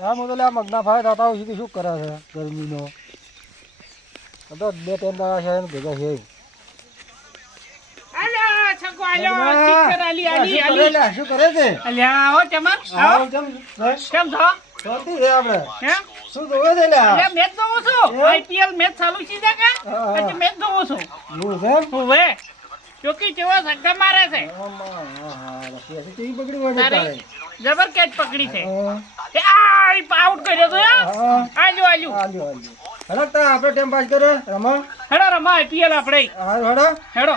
આ મોતો લે મગના ફાય થતા હોય કે શું કરે છે ગરમીનો તો બે ત્રણ દાડા છે ને ભેગા છે અલ્યા છકો આલ્યો ચિકર આલી શું કરે છે અલ્યા આવો ચમન આવો કેમ છો શાંતિ છે આપણે હે શું જોવે છે લે અલ્યા મેચ જોવો છો આઈપીએલ મેચ ચાલુ છે કે પછી મેચ જોવો છો હું છે હોવે ચોકી જેવા સગ્ગા મારે છે પૈસા કેવી પકડી વળે તારે જબર કેચ પકડી છે એ આ આઉટ કર્યો તો આલ્યો હડકતા આપણે ટાઈમ પાસ કરે રમા હેડો રમા આઈપીએલ આપણે હા હડો હેડો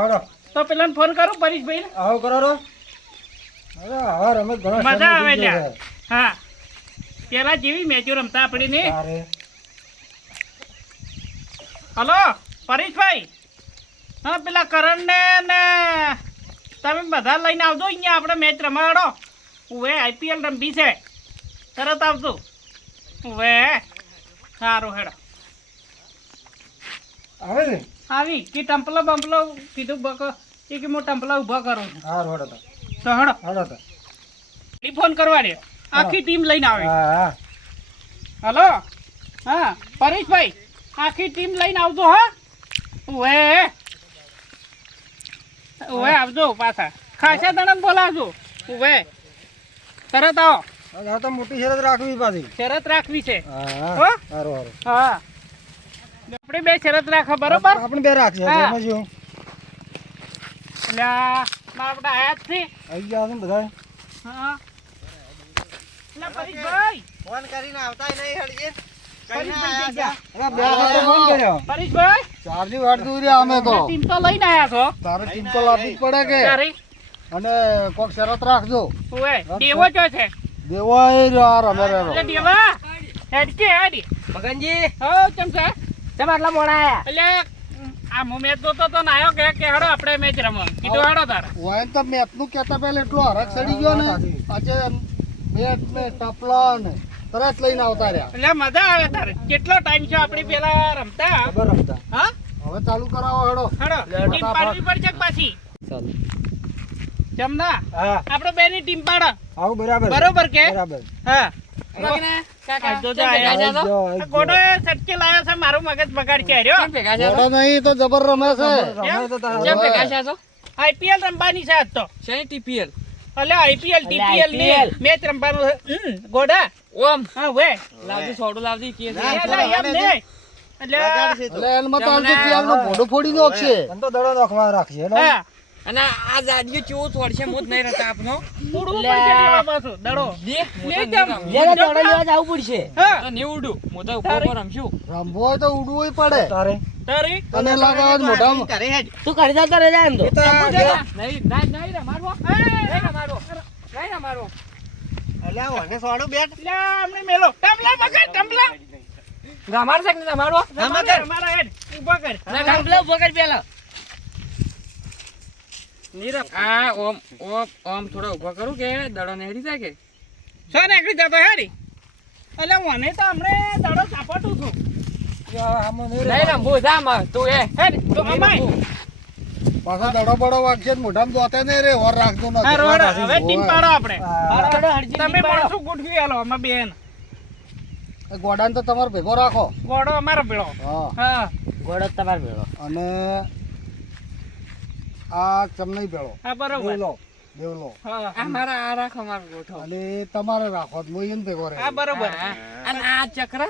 હડો તો પેલાને ફોન કરું પરેશભાઈ ને આવો કરો રો અરે હા રમત ઘણો મજા આવે લ્યા હા પેલા જેવી મેચો રમતા આપણે ને હલો પરેશભાઈ હા પેલા કરણ ને તમે બધા લઈને આવજો અહીંયા આપણે મેચ રમાડો ઉવે આઈપીએલ રમવી છે તરત આવજો ઉવે સારું હેડો આવે ને આવી કે ટંપલો બંપલો કીધું બકો એ કે હું ટંપલા ઊભા કરું છું હા રોડ તો હેડો હડો ફોન કરવા દે આખી ટીમ લઈને આવે હા હલો હા પરેશભાઈ આખી ટીમ લઈને આવજો હા ઓવે આવજો પાછા ખાસા દણક બોલાવજો ઓવે તરત આવો હા તો મોટી શરત રાખવી પાછી શરત રાખવી છે હા હો સારું સારું હા આપણે બે શરત રાખો બરોબર આપણે બે રાખીએ હા. એમાં શું એટલે આપણે આયા જ છે આવી ગયા છે ને બધા હા એટલે પરેશભાઈ ફોન કરીને આવતા નહીં હળજી પરેશભાઈ જઈ ગયા. અરે બે વખત ફોન કર્યો પરેશભાઈ ચાર્જી વાટ દૂર રહ્યા અમે તો ટીમ તો લઈને આયા છો તારે ટીમ તો લાવવી જ પડે કે તારી અને કોક શરત રાખજો ઓવે દેવો ચો છે દેવા એ યાર અમે એટલે દેવા હેડ કે હેડ મગનજી હો કેમ છે તમે આટલા મોડા આયા એટલે આ હું મેચ જોતો તો ને આવ્યો કે હેડો આપણે મેચ રમવા કીધું હેડો તારે વાયન તો મેચ નું કેતા પહેલા એટલો હરખ ચડી ગયો ને આજે બેટ ને ટપલા ને તરત લઈને આવતા રહ્યા એટલે મજા આવે તારે કેટલો ટાઈમ છે આપણી પેલા રમતા ખબર રમતા હા હવે ચાલુ કરાવો હેડો હેડો ટીમ પાડવી પડશે કે પાછી જમના હા આપણે બેની ટીમ પાડો આવું બરાબર બરોબર કે બરાબર હા કાકા ગોડો સટકે લાયો છે મારું મગજ બગાડ છે રહ્યો જોડો નહીં તો જબર રમે છે કેમ ભેગા છે તો આઈપીએલ રમવાની છે આજ તો શેની ટીપીએલ અલે આઈપીએલ ટીપીએલ ની મેચ રમવાનું છે ગોડા ઓમ હા વે લાવજી સોડું લાવજી કે એટલે એમ ને એટલે એટલે એલમાં તો આલતો ચાલનો ભોડો ફોડી નાખશે એમ તો દડો નાખવા રાખશે એટલે હા અને આ જાડીઓ કેવો છોડશે મોત નહીં રહેતા આપનો ઉડવું પડશે લેવા પાછું દડો લે લે મોત જમ. નહીં દડો લેવા જવું પડશે હા તો નહીં ઉડું મોટા ઉપર રમશું રમવો હોય તો ઉડવું પડે તારે તારી તને લાગે આજ મોઢામાં તું કરી જા કરે જા એમ તો નહીં નહીં રમાડવો નહીં રમાડવો નહીં રમાડવો અલ્યા ઓને સોડું બેટ લે અમને મેલો ટમલા મગર ટમલા રમાડ છે કે રમાડવો અમારા હેડ ઊભા કર ના ઢંકલા ઉભો કર પેલા નીરવ આ ઓમ ઓમ ઓમ થોડા ઉભા કરું કે દડો નેહરી જાય કે છો ને એકલી જતો હેડી એટલે મને તો હમણે દડો સાપટું છું નહીં રમવું જા માં તું એ હેડ તો અમાય પાછો દડો બડો વાગશે ને મોઢામાં જોતે નહીં રે ઓર રાખજો ન હા રોડ હવે ટીમ પાડો આપણે દડો હરજી તમે માણસો ગોઠવી આલો અમે બેન ગોડાને તો તમારે ભેગો રાખો ગોડો અમારો ભેળો હા હા ગોળો તમાર ભેળો અને આ ચમનઈ ભેળો હા બરોબર દેવલો હા આ મારા આ રાખો મારો ગોઠો અને તમારે રાખો તો હું એને ભેગો રહે હા બરોબર અને આ ચક્ર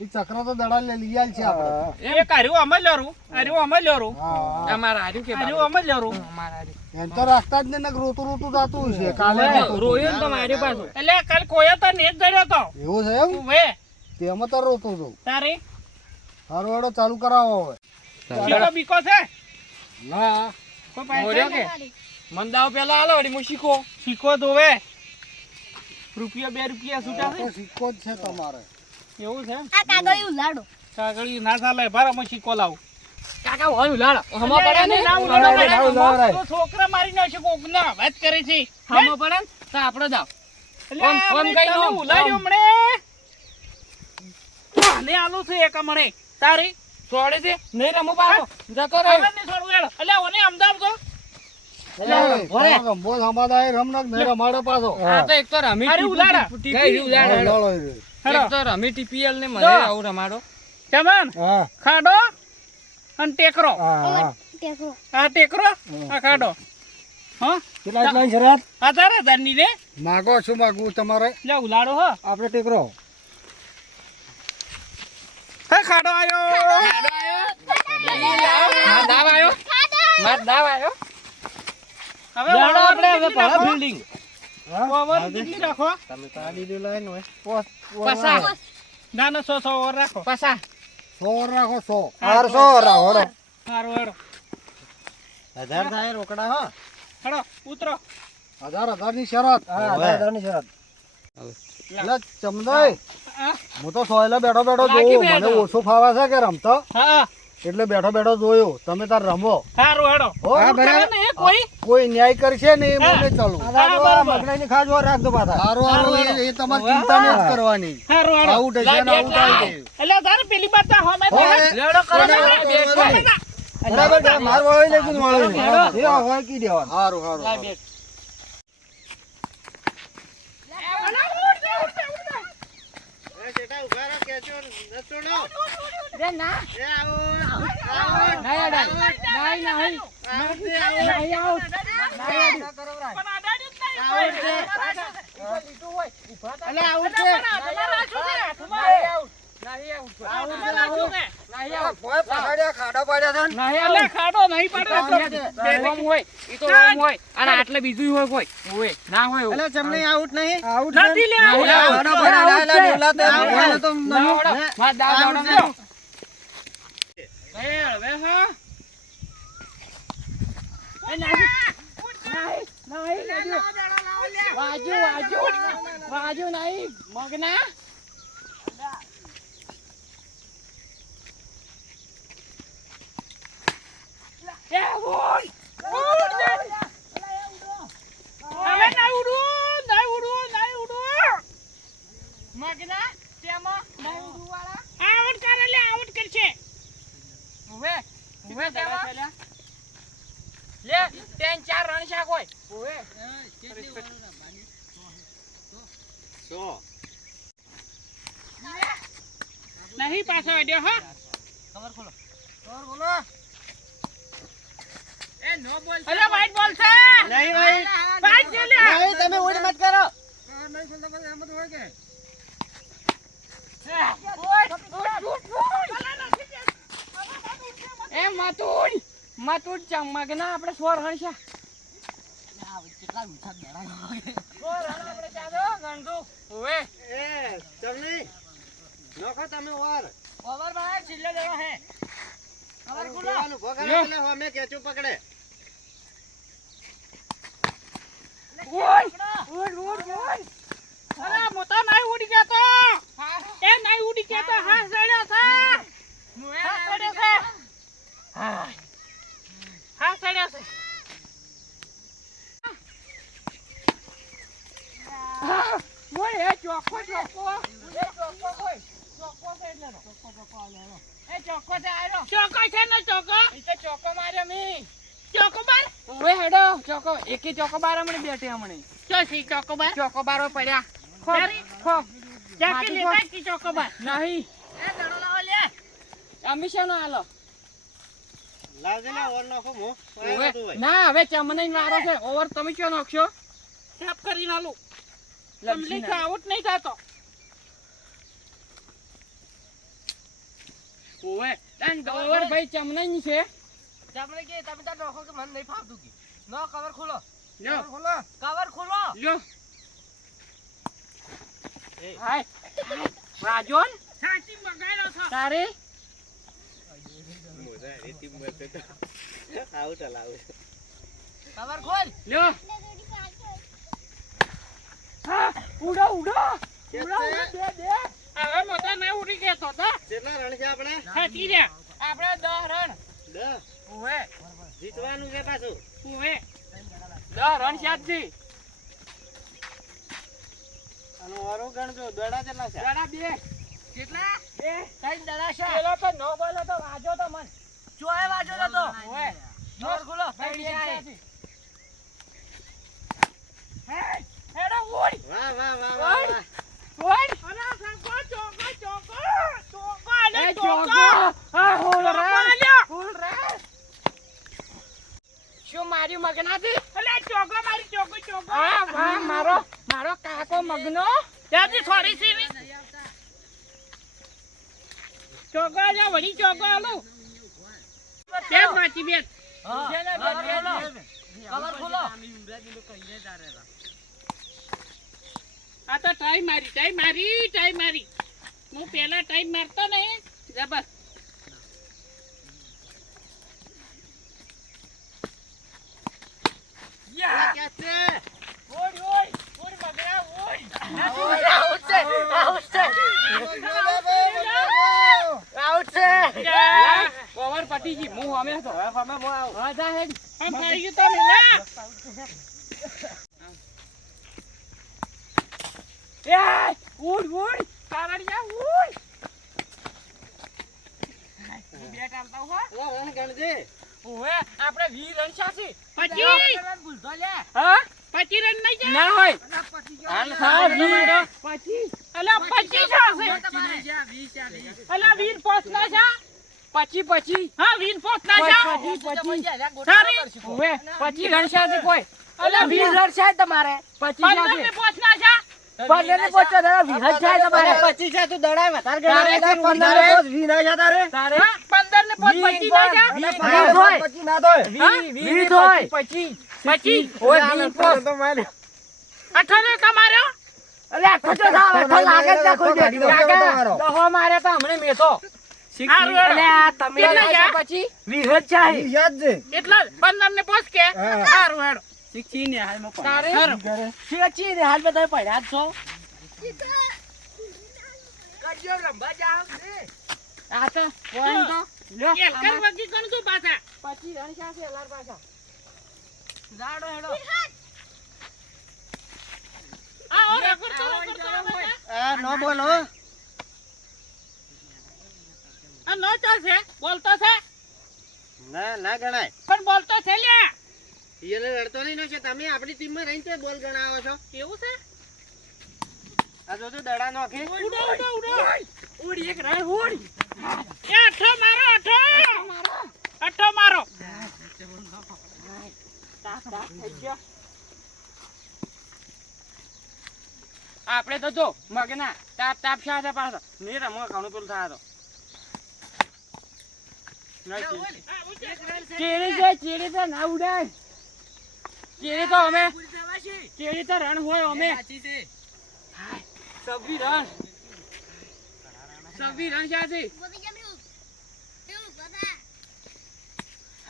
એ ચક્ર તો દડા લઈ આલ છે આપણે એક હાર્યું અમે લેરું હાર્યું અમે લેરું હા અમારા હાર્યું કે હાર્યું અમે લેરું અમારા હાર્યું એમ તો રાખતા જ નહીં ને રોતું રોતું જાતું છે કાલે રોયું ને તમારે પાછું એટલે કાલ કોયા તો ને જ જડ્યો તો એવું છે એમ વે તેમાં તો રોતું છું તારી હારું હેડો ચાલુ કરાવો હવે ચીડો બીકો છે ના કોઈ પાસે મોર્યો કે મંદાવ પેલા આલો વળી હું શીખો શીખો દોવે રૂપિયા 2 રૂપિયા છૂટા છે તો સિક્કો જ છે તમારે એવું છે આ કાગળિયું લાડો કાગળિયું ના ચાલે ભારા માં શીખો લાવું કાકા હોય ઉલાડો હમો પડે ને તો છોકરા મારી નાખશે કોક ના વાત કરે છે હમો પડે ને તો આપણે જાવ એટલે ઓમ કઈ નો ઉલાડ્યું હમણે આને આલુ છે એક હમણે તારી છોડે છે નહીં રમો પાછો જતો રહે આગળ ની છોડવું હેડો એટલે ઓને અમદાવાદ તો રમવો સંભાળાય રમણક ને રમાડે પાછો આ તો એક તો રમી અરે ઉલાડા. કઈ ઉલાડા લાલો એ. એક તો રમી ટીપીએલ ને મને આવું રમાડો ચમન હા ખાડો અને ટેકરો હા આ ટેકરો આ ખાડો હા કેટલા શરત 1000 ની રે માગો શું માગવું તમારે લે ઉલાડો હો આપણે ટેકરો હે ખાડો આયો માર દાવ આયો હવે જાણો આપણે હવે કેટલી પાછા રાખો? ફિલ્ડિંગ ઓવર કેટલી રાખો તમે તો આ દીધી લાઈન હોય પસા ના ના 100 ઓવર રાખો પસા 100 રાખો 100 400 રાખો સારું હેડો 1000 થાય રોકડા હા હેડો ઉતરો 1000 ની શરત હા 1000 ની શરત એટલે ચમદાઈ હા હું તો સોયલા બેઠો બેઠો લાગી જોઉં મને બેઠો. ઓછું ફાવે છે કે રમતો હા એટલે બેઠો બેઠો જોયું તમે તાર રમો સારું હેડો હો, હા, બરાબર. કરે ને એ કોઈ કોઈ ન્યાય કરશે ને એ હા. મને ચાલુ બરાબર. સારું સારું એ તમારે ચિંતા નહીં કરવાની સારું હેડો આઉટ હશે ને આઉટ આવી જાય એટલે તારે પેલી બાત હો મેં લેડો કરો ને બરાબર માર વાળી લેકું વાળી હેડો. એ હોય કી દેવાનું સારું સારું બેટ રે ના નહીં આઉટ આટલે બીજું હોય કોઈ હોય ના હોય આઉટ નહીં આઉટ નથી લે વાજુ નહીં મગના રન શાક હોય નહીં પાછો અડ્યો હા ખબર ખોલો અરે વાઈટ બોલ છે નહીં ભાઈ વાઈટ છે લે નહીં તમે ઓડી મત કરો એ મતુડ ચમગના આપણે 100 રન છે નોખો તમે ઓવર ઓવર ભાઈ છેલ્લે દેવો હે ખબર ખુલો એટલે અમે કેચું પકડે અરે મોટા નહીં ઉડી ગયા તો એ નહીં ઉડી ગયા તો હા સડ્યો છે હા સડ્યો છે હા સડ્યો છે મોય એ ચોખ્ખો એ ચોખ્ખો કોઈ ચોખ્ખો છે એટલે એ ચોખ્ખો છે આયો ચોખ્ખો છે ને ચોખ્ખો એ તો ચોખ્ખો માર્યો મી ચોખ્ખો બાર ઓવે હેડો ચોકો એકે ચોકો બાર હમણે બેઠે હમણે ચોસી ચોખ્ખો બાર ચોકો બાર પડ્યા તારી? ખો જાકે લેતા કી ચોખ્ખો બાર નહીં એ દડો લાવો લે અમીશાનો હાલો લાવજે ને ઓવર નોખો મો ઓવે ના હવે ચમને વારો છે ઓવર તમે ક્યાં નાખશો સાફ કરી નાલું લપસી તમને ના. આઉટ નહીં થતો ઓવે તન ઓવર ભાઈ ચમને ની છે આપણે કે તમે તાર નોખો કે મને નહીં ફાવતું કે નો કવર ખોલો લ્યો કવર ખોલો લ્યો હાય રાજોન સાચી બગાડો છો તારે કવર ખોલ લ્યો હા ઉડો ઉડો ઉડો દે દે હવે મોટા નહીં ઉડી ગયા તો તા કેટલા રન છે આપણે સાચી રહ્યા આપણે 10 રન 10 ઓવે જીતવાનું છે પાછું ઓએ 10 રન શાદ છે આનો વારો ગણજો દડા કેટલા છે દાડા બે કેટલા બે ત્રણ દડા છે પેલો તો નો બોલો તો વાજો તો મન ચોય વાજો નતો ઓવે કવર ખોલો ત્રણ શાદ છે. હેડો ઓય વાહ વાહ વાહ વાહ, વાહ ઓય અરે સંકો ચોકો આલે એ ચોકો ચોકો. હા, હોલ રે. આલ્યો. હોલ રે. શું માર્યું મગનાથી? અલે ચોકો મારી ચોકો હા, વાહ, મારો કાકો મગનો. ત્યાંથી થોડી સીવી ચોકો આલ્યો વળી ચોકો આલો બેસ વાંચી બેસ જેને બેઠેલો. કલર ખોલો આ તો ટ્રાય મારી હું પેલા ટાઈમ મારતો ને જબર કવર પટી ગઈ. હું અમે હતો. હા, જા હેડ. આમ ફાઈ ગયું તો મેલા એ, ઉડ. કારણિયા, ઉડ. બેટ આમતા હો. ઓવે, આપણે 20 રન શાસી. 25 ભૂલતો લે હા? 25 રન નહીં ના હોય. હા, 20. અલા 25 છે અલા વીર પોસ્ટ ના છે 25. હા વીર પોસ્ટ ના છે સારી ઓવે, 25 રન શાસી કોઈ. અલા 20 રન શાય તમારે. 25 15 ને શાસી. પોસ્ટ ના છે 15 ને પોસ્ટ દાડા 20 શાય તમારે. 25 છે તું દડાય વધારે તારે ગણાય છે, 15 પોસ્ટ વી ના છે તારે તારે હા 15 ને પોસ્ટ 25 ના છે વીસ 15 હોય. 25 ના તોય 20 હોય. 25. 25 ઓય 20 પોસ્ટ. તો મારે 18 તમારો અલે આખો તો સાવ આખો લાગે જ ના કોઈ દે. કાકા, કાકા, દહો મારે તો હમણે મેતો. હારું હેડો. અલે આ તમે કેટલા લાગ્યા છે? પછી 20 જ ચાહી. યાદ છે એટલા 15 ને પોસ્ટ કે હા. સારું હેડો તારે હારું. શેચી ને હાલ બધા પડ્યા જ છો. આ તો કોણ તો લ્યો, એલકર આમાં વગી ગણજો પાછા 25 રન શાસી અલાર પાછા. જાડો હેડો આ ઓર કરતો આ નો બોલો આ નો ચાલશે બોલતો છે ના ના ગણાય પણ બોલતો છે લ્યા એને લડતો નહીં છે તમે આપણી ટીમમાં રહીને તે બોલ ગણાવો છો એવું છે આ જો તો દડા નોખી ઉડો ઉડ એક રન ઉડ. એ અઠો મારો અઠો મારો તાપ થઈ ગયો. આપણે તો જો મગના તાપ શાસે પાછો ને રમવા ખાવાનું પેલું થાય તો ચેરી તો ના ઉડાય. ચેરી તો અમે ચેરી તો રન હોય અમે 26 રન 26 રન શાસે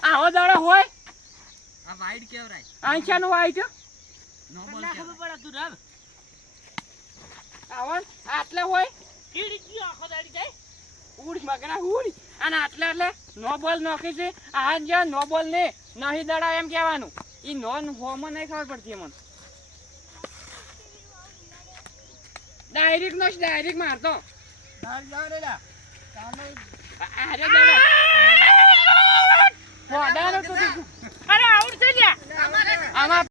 આવો દાડો હોય આ વાઈડ કેવરાય આંચાનું વાય છે નો બોલ ખબર પડે તું રમ આવો આટલે હોય કીડી ગયો આખો દાડી જાય ઉડ મગના ઉડ અને આટલે એટલે નો બોલ નોખી છે આ જે નો બોલ ને નહીં દડા એમ કહેવાનું ઈ નો હોમાં નહીં ખબર પડતી મને ડાયરેક્ટ મારતો અરે દડા પોડાનો તો અરે આઉટ છે લ્યા આમાં